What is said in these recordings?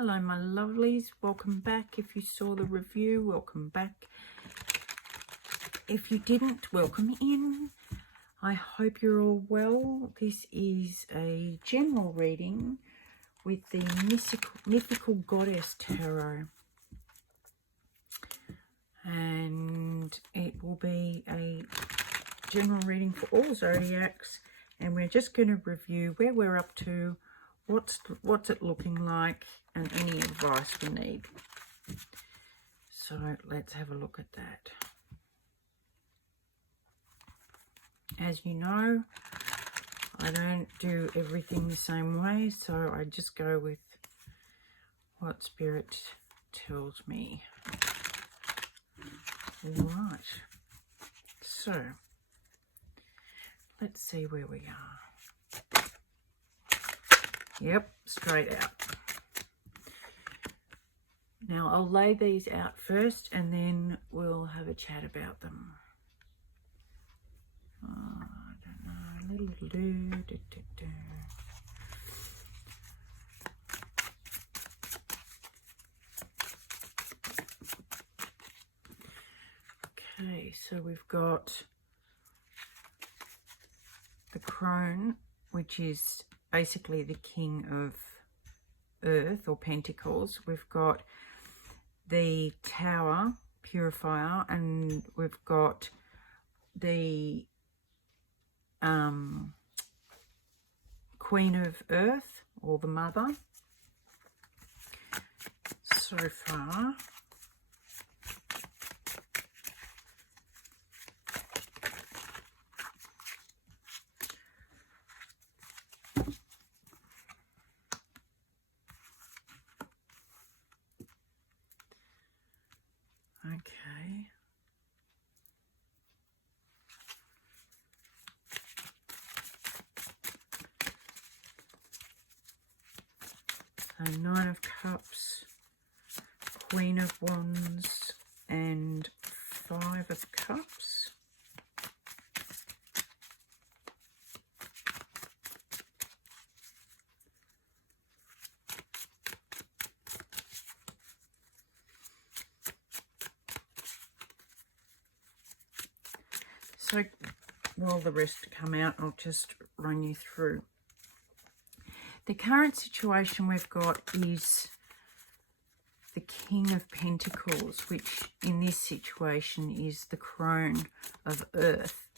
Hello my lovelies, welcome back. If you saw the review, welcome back. If you didn't, welcome in. I hope you're all well. This is a general reading with the Mythical Goddess Tarot. And it will be a general reading for all zodiacs. And we're just going to review where we're up to, what's it looking like, and any advice we need. So let's have a look at that. As you know, I don't do everything the same way, so I just go with what Spirit tells me. Alright, so let's see where we are. Yep, straight out. Now I'll lay these out first and then we'll have a chat about them. Oh, I don't know. Okay, so we've got the Crone, which is basically the king of earth or pentacles. We've got the Tower, purifier, and we've got the Queen of Earth, or the Mother, so far. Okay. So Nine of Cups, Queen of Wands, and Five of Cups. So while the rest come out, I'll just run you through. The current situation we've got is the King of Pentacles, which in this situation is the Crone of Earth.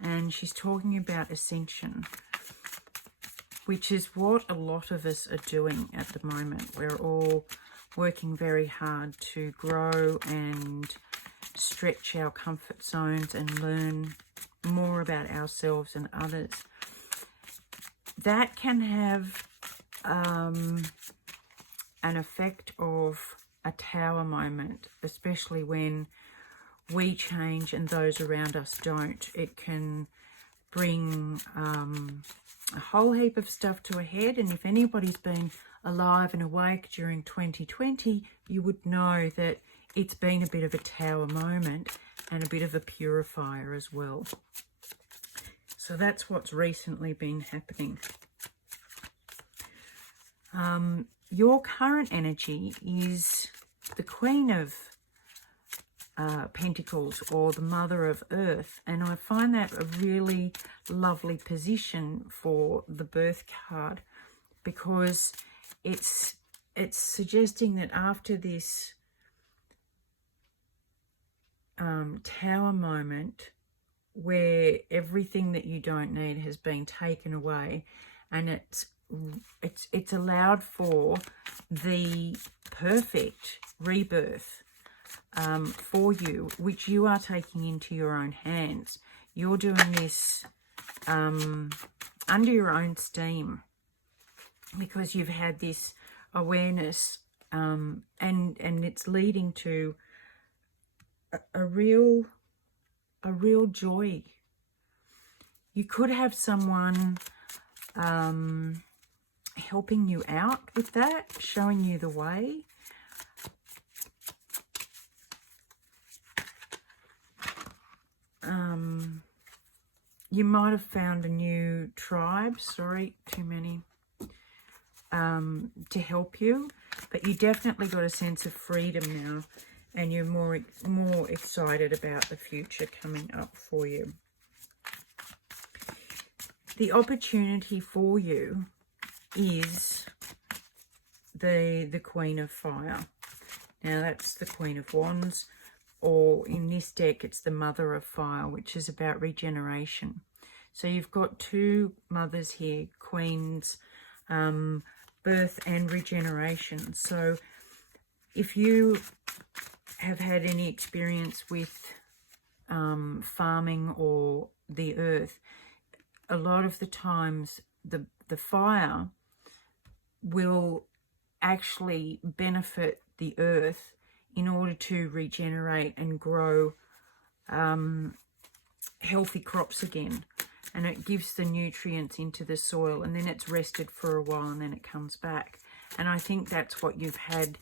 And she's talking about ascension, which is what a lot of us are doing at the moment. We're all working very hard to grow and stretch our comfort zones and learn more about ourselves and others. That can have an effect of a tower moment, especially when we change and those around us don't. It can bring a whole heap of stuff to a head, and if anybody's been alive and awake during 2020, you would know that it's been a bit of a tower moment and a bit of a purifier as well. So that's what's recently been happening. Your current energy is the Queen of Pentacles, or the Mother of Earth, and I find that a really lovely position for the birth card, because it's suggesting that after this tower moment, where everything that you don't need has been taken away, and it's allowed for the perfect rebirth for you, which you are taking into your own hands. You're doing this under your own steam, because you've had this awareness, and it's leading to a real joy. You could have someone helping you out with that, showing you the way. You might have found a new tribe, sorry, too many, to help you. But you definitely got a sense of freedom now, and you're more excited about the future coming up for you. The opportunity for you is the Queen of Fire. Now that's the Queen of Wands, or in this deck it's the Mother of Fire, which is about regeneration. So you've got two mothers here, queens, birth and regeneration. So if you have had any experience with farming or the earth, a lot of the times the fire will actually benefit the earth in order to regenerate and grow healthy crops again. And it gives the nutrients into the soil, and then it's rested for a while, and then it comes back. And I think that's what you've had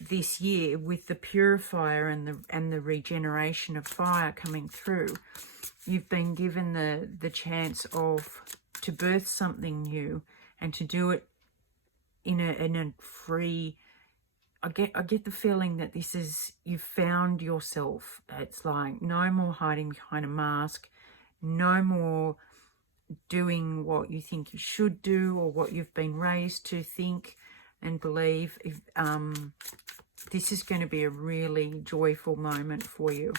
this year with the purifier and the regeneration of fire coming through. You've been given the chance to birth something new, and to do it in a free. I get the feeling that this is, you've found yourself. It's like no more hiding behind a mask, no more doing what you think you should do or what you've been raised to think and believe. This is going to be a really joyful moment for you.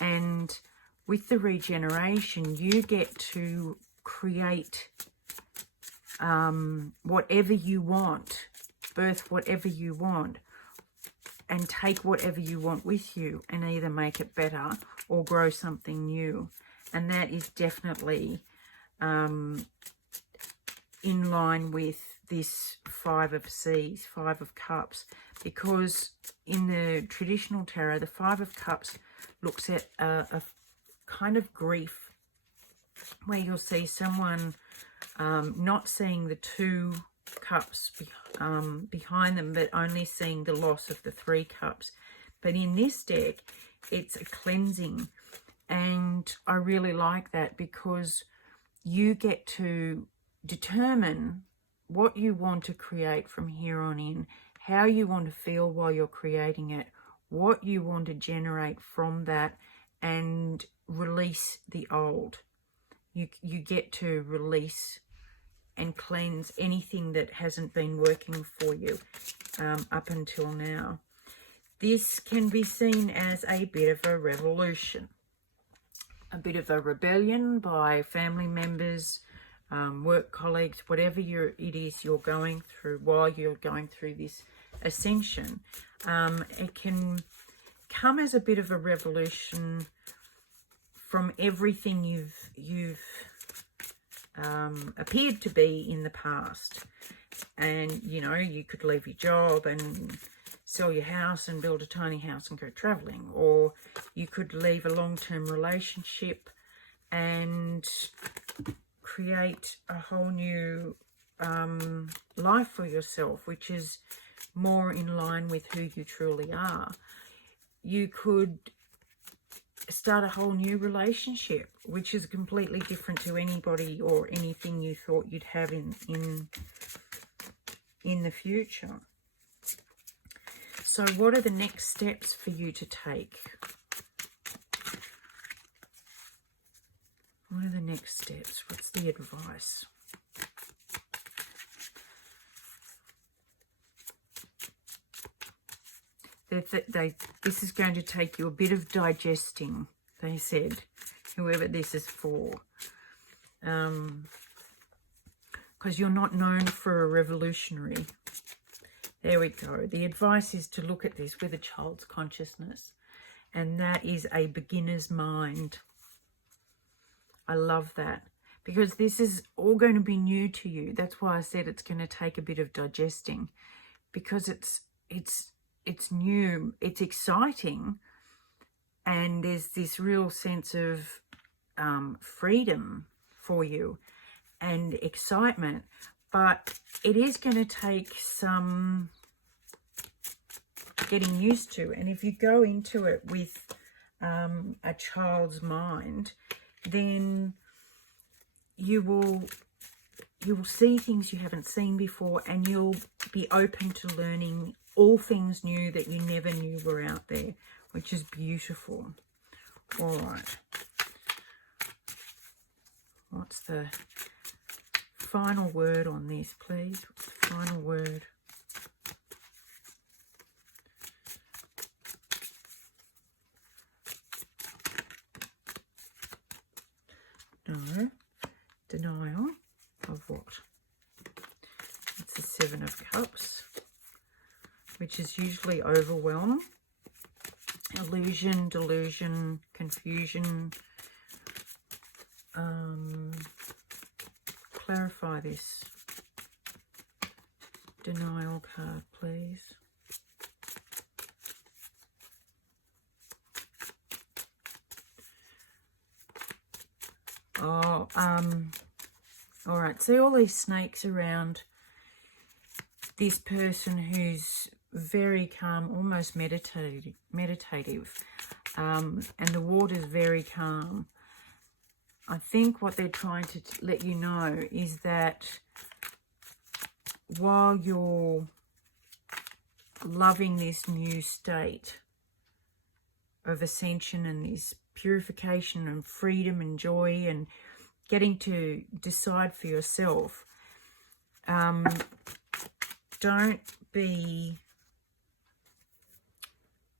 And with the regeneration, you get to create whatever you want, birth whatever you want, and take whatever you want with you and either make it better or grow something new. And that is definitely in line with this Five of Cups, because in the traditional tarot, the Five of Cups looks at a kind of grief where you'll see someone not seeing the two cups behind them, but only seeing the loss of the three cups. But in this deck, it's a cleansing, and I really like that, because you get to determine what you want to create from here on in, how you want to feel while you're creating it, what you want to generate from that, and release the old. You get to release and cleanse anything that hasn't been working for you up until now. This can be seen as a bit of a revolution, a bit of a rebellion by family members, work colleagues, whatever it is you're going through while you're going through this ascension. It can come as a bit of a revolution from everything you've appeared to be in the past. And, you know, you could leave your job and sell your house and build a tiny house and go traveling, or you could leave a long-term relationship and create a whole new life for yourself, which is more in line with who you truly are. You could start a whole new relationship, which is completely different to anybody or anything you thought you'd have in the future. So what are the next steps for you to take? What are the next steps? What's the advice? This is going to take you a bit of digesting, they said, whoever this is for. Because you're not known for a revolutionary. There we go. The advice is to look at this with a child's consciousness. And that is a beginner's mind. I love that. Because this is all going to be new to you. That's why I said it's going to take a bit of digesting. Because it's new, it's exciting, and there's this real sense of freedom for you and excitement, but it is going to take some getting used to. And if you go into it with a child's mind, then you will you'll see things you haven't seen before, and you'll be open to learning all things new that you never knew were out there, which is beautiful. All right. What's the final word on this, please? What's the final word? No. Denial of what? It's the Seven of Cups, which is usually overwhelm, illusion, delusion, confusion. Clarify this denial card, please. Oh, all right. See all these snakes around this person who's very calm, almost meditative, and the water's very calm. I think what they're trying to let you know is that while you're loving this new state of ascension and this purification and freedom and joy and getting to decide for yourself, don't be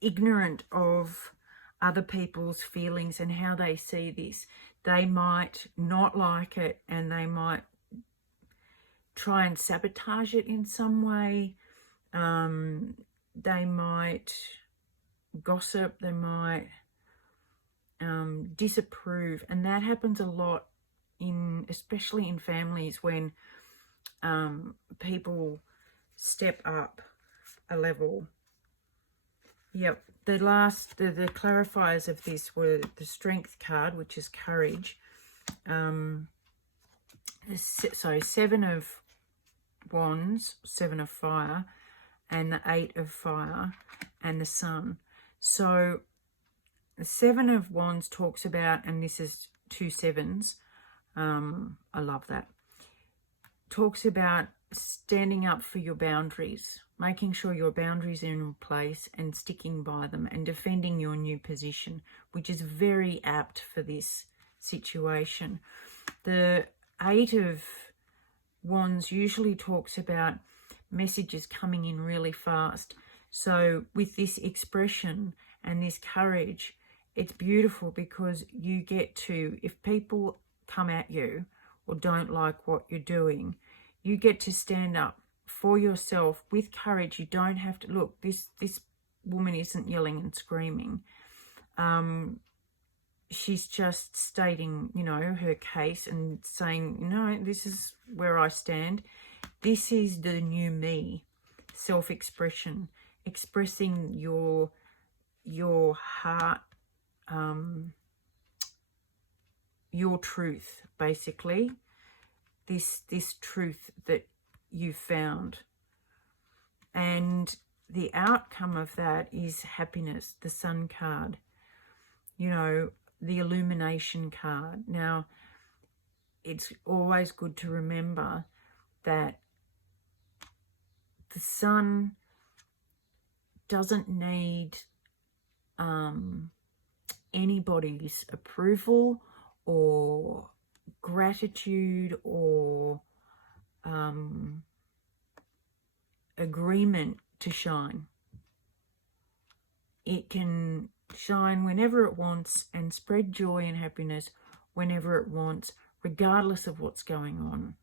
ignorant of other people's feelings and how they see this. They might not like it, and they might try and sabotage it in some way. They might gossip, they might disapprove, and that happens a lot especially in families when people step up a level. Yep, the clarifiers of this were the Strength card, which is courage. So 7 of Wands, 7 of fire, and the 8 of fire, and the Sun. So the 7 of Wands talks about, and this is 2 sevens, I love that, talks about standing up for your boundaries, making sure your boundaries are in place and sticking by them and defending your new position, which is very apt for this situation. The 8 of Wands usually talks about messages coming in really fast. So with this expression and this courage, it's beautiful because you get to, if people come at you or don't like what you're doing, you get to stand up for yourself with courage. You don't have to, look, this woman isn't yelling and screaming. She's just stating, her case and saying, no, this is where I stand. This is the new me, self-expression, expressing your heart, your truth, basically. This truth that you found. And the outcome of that is happiness, the Sun card, the illumination card. Now, it's always good to remember that the Sun doesn't need anybody's approval or gratitude or agreement to shine. It can shine whenever it wants and spread joy and happiness whenever it wants, regardless of what's going on.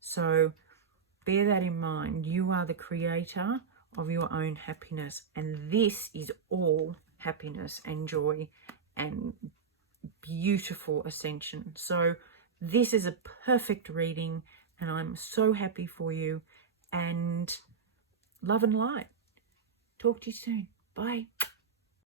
So bear that in mind. You are the creator of your own happiness, and this is all happiness and joy and beautiful ascension. So this is a perfect reading, and I'm so happy for you, and love and light. Talk to you soon. Bye.